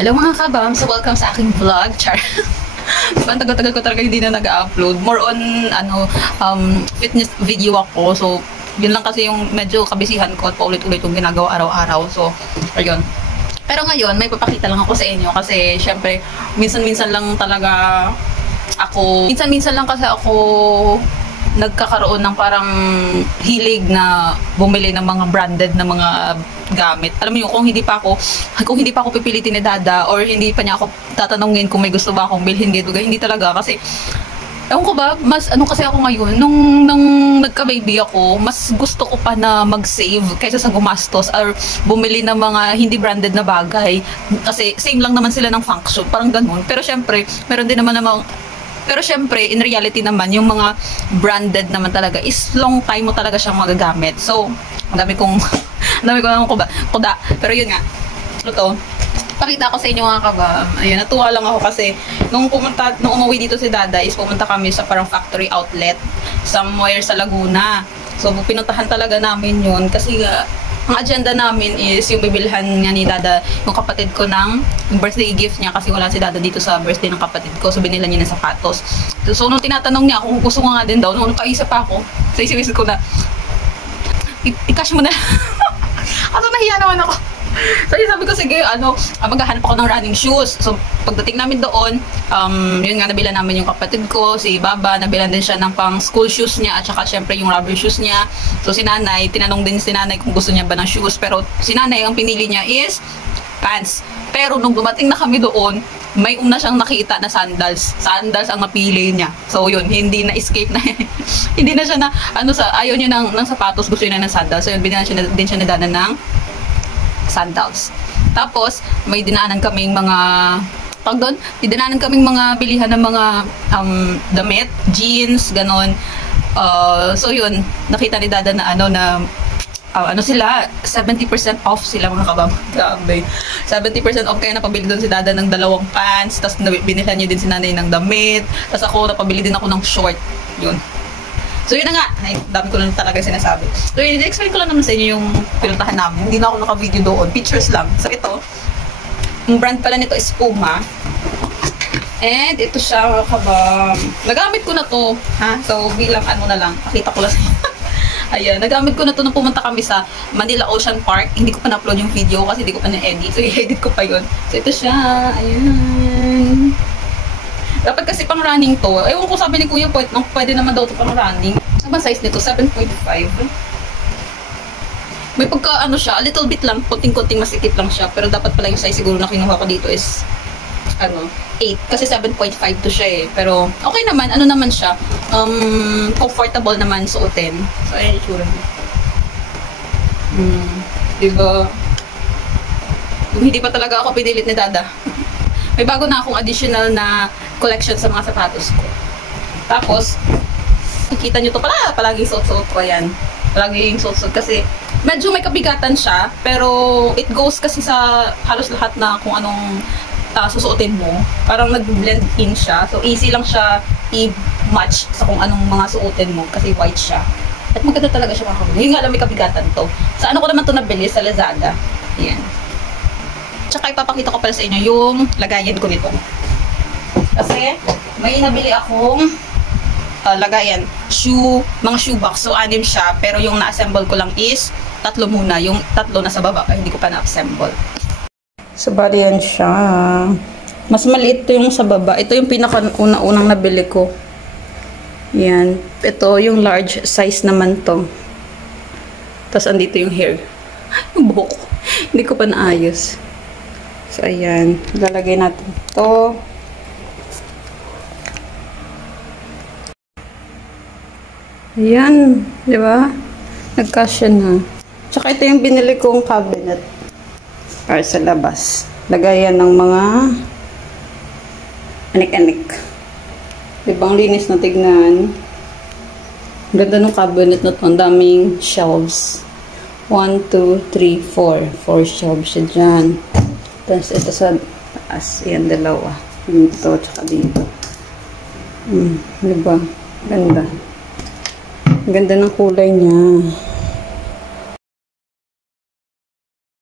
Hello mga kabam! So welcome sa aking vlog. Char. Ang tagal-tagal ko talaga hindi na nag-upload. More on fitness video ako. So yun lang kasi yung medyo kabisihan ko at paulit-ulit yung ginagawa araw-araw. So ayun. Pero ngayon may papakita lang ako sa inyo kasi syempre minsan-minsan lang talaga ako, minsan-minsan lang kasi ako nagkakaroon ng parang hilig na bumili ng mga branded na mga gamit. Alam mo yun, kung hindi pa ako pipilitin ni Dada or hindi pa niya ako tatanungin kung may gusto ba akong bilhin dito, hindi talaga kasi ewan ko ba, mas ano kasi ako ngayon, nung nagka-baby ako, mas gusto ko pa na mag-save kaysa sa gumastos or bumili ng mga hindi branded na bagay. Kasi same lang naman sila ng function, parang ganun. Pero syempre, meron din naman pero syempre, in reality naman, yung mga branded naman talaga is long time mo talaga siyang magagamit. So, ang dami kong naman kuda. Pero yun nga, ito, pakita ko sa inyo mga kaba. Ayun, natuwa lang ako kasi nung umuwi dito si Dada is pumunta kami sa parang factory outlet somewhere sa Laguna. So, pinuntahan talaga namin yun kasi ang agenda namin is yung bibilhan nga ni Dada yung kapatid ko ng birthday gift niya kasi wala si Dada dito sa birthday ng kapatid ko. So, binila niya ng sapatos. So, nung tinatanong niya kung gusto ko nga din daw, nung kaisip ako, sa isip ko na, i-cash mo na. Ato nahiya naman ako. So, sabi ko, sige, maghahanap ako ng running shoes. So, pagdating namin doon, yun nga, nabila namin yung kapatid ko, si Baba, nabilan din siya ng pang school shoes niya, at saka syempre yung rubber shoes niya. So, si Nanay, tinanong din si Nanay kung gusto niya ba ng shoes, pero si Nanay, ang pinili niya is pants. Pero nung dumating na kami doon, may una siyang nakita na sandals. Sandals ang napili niya. So, yun, hindi na escape na. Hindi na siya na, ayaw niya ng sapatos, gusto niya ng sandals. So, yun, binigyan din siya na Dada ng sandals. Tapos, may dinaanan kaming mga bilihan ng mga damit, jeans, ganon. So yun, nakita ni Dada na sila, 70% off sila mga kabam. Grabe. 70% off, kaya napabili doon si Dada ng 2 pants, tapos binilhan niya din si Nanay ng damit, tapos ako napabili din ako ng short. Yun. So yun na nga, ay, dami ko lang talaga sinasabi. So yun, explain ko lang naman sa inyo yung pinuntahan namin. Hindi na ako naka-video doon, pictures lang. So ito, yung brand pala nito is Puma. And ito siya, kabam. Nagamit ko na to, ha? So bilang na lang, pakita ko lang sa inyo. Ayan, nagamit ko na to nung pumunta kami sa Manila Ocean Park. Hindi ko pa na-upload yung video kasi hindi ko pa na-edit. So i-edit ko pa yun. So ito siya, ayan. Dapat kasi pang running to. Ewan ko, sabi ni Kuya, pwede naman daw to pang running. Ano ba size nito? 7.5. May pagka siya, a little bit lang, konting-konting masikip lang siya. Pero dapat pala yung size siguro na kinuha ko dito is 8. Kasi 7.5 to siya eh. Pero okay naman, naman siya. Comfortable naman suotin. So ayan yung tsura niya. Diba? Kung hindi pa talaga ako pinilit ni Dada. May bago na akong additional na collection sa mga sapatos ko. Tapos, nakikita nyo to palagi suot-suot ko yan. Palagi yung suot-suot kasi medyo may kabigatan siya, pero it goes kasi sa halos lahat na kung anong susuotin mo. Parang nag-blend in siya. So, easy lang siya i-match sa kung anong mga suotin mo kasi white siya. At maganda talaga siya makakabili. Yung nga lang may kabigatan to. Sa ko naman to nabili? Sa Lazada. Ayan. Tsaka ipapakita ko pala sa inyo yung lagayan ko nito. Kasi may nabili akong lagayan, mga shoe box. So 6 siya, pero yung na-assemble ko lang is 3 muna. Yung 3 na sa baba, kaya hindi ko pa na-assemble. So bali yan siya. Mas maliit to yung sa baba. Ito yung pinaka-unang nabili ko. Yan. Ito yung large size naman to. Tapos andito yung hair. Yung buhok. Hindi ko pa naayos. So, ayan. Lalagay natin ito. Ayan. Diba? Nagkasya na. Tsaka ito yung binili kong cabinet. Para sa labas. Lagayan ng mga anik-anik. Diba? Ang linis na tignan. Ganda ng cabinet na ito. Ang daming shelves. 1, 2, 3, 4. 4 shelves siya dyan. Tapos ito sa taas. Ayan, 2. Dito, tsaka dito. Diba? Ganda. Ganda ng kulay niya.